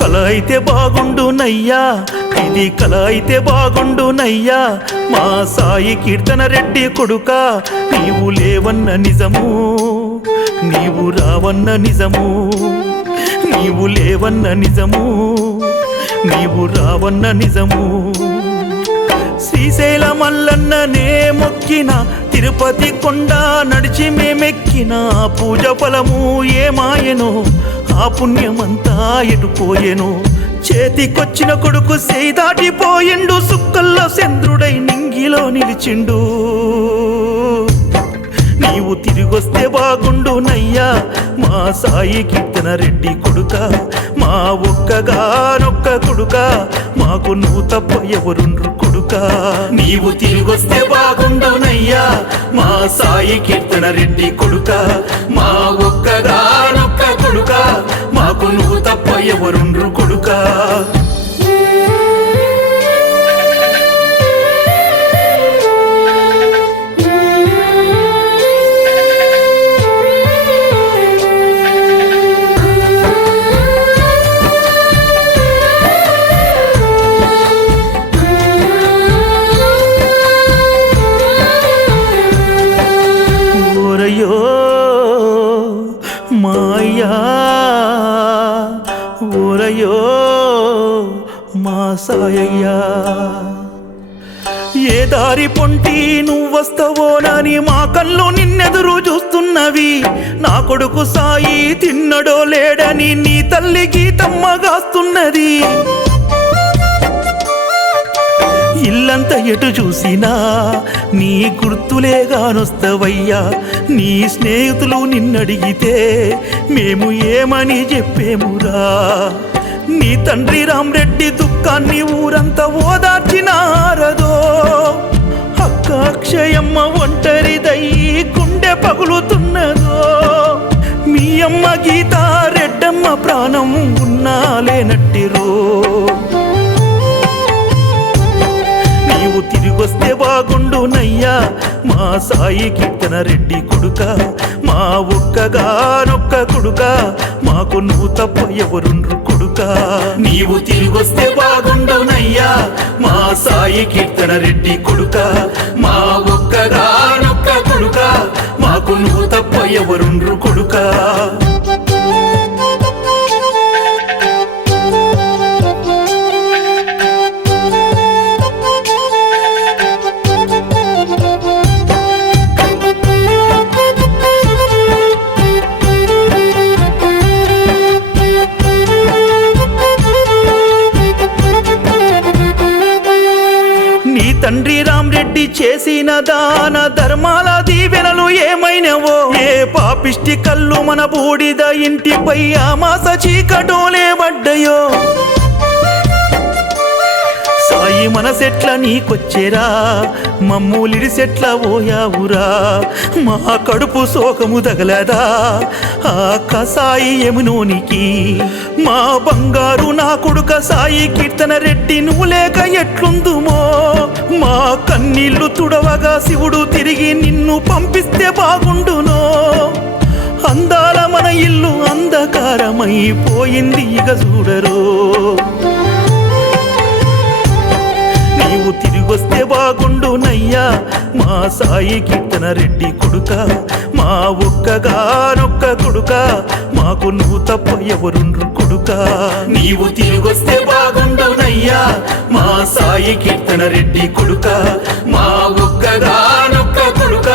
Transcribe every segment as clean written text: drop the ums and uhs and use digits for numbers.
కల అయితే బాగుండునయ్యా, ఇది కల అయితే బాగుండునయ్యా. మా సాయి కీర్తన రెడ్డి కొడుక, నీవు లేవన్న నిజము, నీవు రావన్న నిజము, నీవు లేవన్న నిజము, నీవు రావన్న నిజము. శ్రీశైల మల్లన్ననే మొక్కిన, తిరుపతి కొండ నడిచి మేమెక్కిన, పూజ ఫలము ఏమాయెనో, ఆ పుణ్యమంతా ఎటుపోయెనో. చేతికొచ్చిన కొడుకు చేయి దాటిపోయిండు, సుక్కల్లో చంద్రుడై నింగిలో నిలిచిండు. నీవు తిరిగొస్తే బాగుండునయ్యా, మా సాయి కీర్తన రెడ్డి కొడుక, మా ఒక్కగానొక్క కొడుక, మాకు నువ్వు తప్ప ఎవరుండ్రు కొడుక. నీవు తిరిగొస్తే బాగుండునయ్యా, మా సాయి కీర్తన రెడ్డి కొడుక, మా ఒక్కగానొక్క కొడుక, మాకు నువ్వు తప్ప ఎవరుండ్రు కొడుక. మాయా ఓరయో మా సాయయ్యా, ఏ దారి పొంటి నువ్వొస్తావోనని మా కళ్ళు నిన్నెదురు చూస్తున్నవి. నా కొడుకు సాయి తిన్నడో లేడని నీ తల్లి గీతమ్మగాస్తున్నది. ఇల్లంతా ఎటు చూసినా నీ గుర్తులే గానొస్తవయ్యా. నీ స్నేహితులు నిన్నడిగితే మేము ఏమని చెప్పేమురా. నీ తండ్రి రామరెడ్డి దుఃఖాన్ని ఊరంతా ఓదార్చినారదో. అక్క అక్షయమ్మ ఒంటరిదయ్యి గుండె పగులుతున్నదో. మీ అమ్మ గీత రెడ్డమ్మ ప్రాణం ఉన్నా లేనట్టిరో. నీవు తిరిగొస్తే బాగుండునయ్యా, మా సాయి కీర్తన రెడ్డి కొడుక, మా ఒక్కగానొక్క కొడుక, మాకు నువ్వు తప్ప ఎవరుండ్రు కొడుక. నీవు తిరిగొస్తే బాగుండునయ్యా, మా సాయి కీర్తన రెడ్డి కొడుక, మా ఒక్కగానొక్క కొడుక, మాకు నువ్వు తప్ప ఎవరుండ్రు కొడుక. తండ్రి రామరెడ్డి చేసిన దాన ధర్మాల దీవెనలు ఏమైనవో. ఏ పాపిష్టి కళ్ళు మన బూడిద ఇంటిపై ఆమాస చీకటోలే పడ్డయో. సాయి మనసెట్ల నీకొచ్చేరా, మమ్మూలిడిసెట్ల ఓయావురా. మా కడుపు శోకము తగలదా ఆ కసాయి యమునోనికి. మా బంగారు నా కొడుక సాయి కీర్తన రెడ్డి నువ్వు లేక ఎట్లుందుమో. మా కన్నీళ్లు తుడవగా శివుడు తిరిగి నిన్ను పంపిస్తే బాగుండునో. అందాల మన ఇల్లు అంధకారమైపోయింది ఇక చూడరో. నీవు తిరిగొస్తే బాగుండునయ్యా, మా సాయి కీర్తన రెడ్డి కొడుక, మా ఒక్కగానొక్క కొడుక, మాకు నువ్వు తప్ప ఎవరుండ్రు కొడుక. నీవు తిరిగొస్తే బాగుండునయ్యా, మా సాయి కీర్తన రెడ్డి కొడుక, మా ఒక్కగానొక్క కొడుక,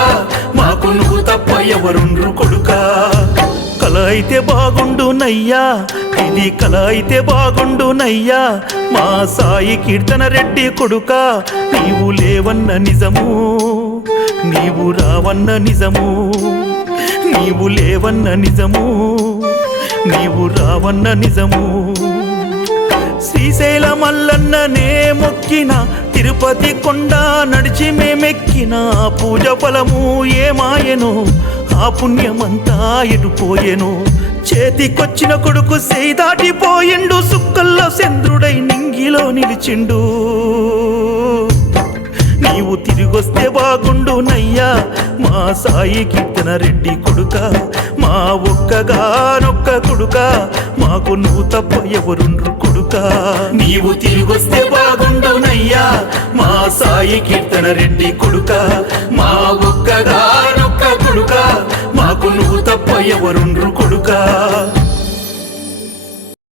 మాకు నువ్వు తప్ప ఎవరుండ్రు కొడుక. కల అయితే బాగుండునయ్యా, ఇది కల అయితే బాగుండునయ్యా, మా సాయి కీర్తన రెడ్డి కొడుక, నీవు లేవన్న నిజము, నీవు రావన్న నిజము, నీవు లేవన్న నిజము, నీవు రావన్న నిజము. శ్రీశైల మల్లన్ననే మొక్కిన, తిరుపతి కొండ నడిచి మేమెక్కిన, పూజ ఫలము ఏమాయెనో, ఆ పుణ్యమంతా ఎటుపోయెనో. చేతికొచ్చిన కొడుకు చేయి దాటిపోయిండు, సుక్కల్లో చంద్రుడై నింగిలో నిలిచిండు. నీవు తిరిగొస్తే బాగుండునయ్యా, మా సాయి కీర్తన రెడ్డి కొడుక, మా ఒక్కగానొక్క కొడుక, మాకు నువ్వు తప్ప ఎవరుండ్రు కొడుకా నీవు తిరిగొస్తే బాగుండునయ్యా మా సాయి కీర్తన రెడ్డి కొడుకా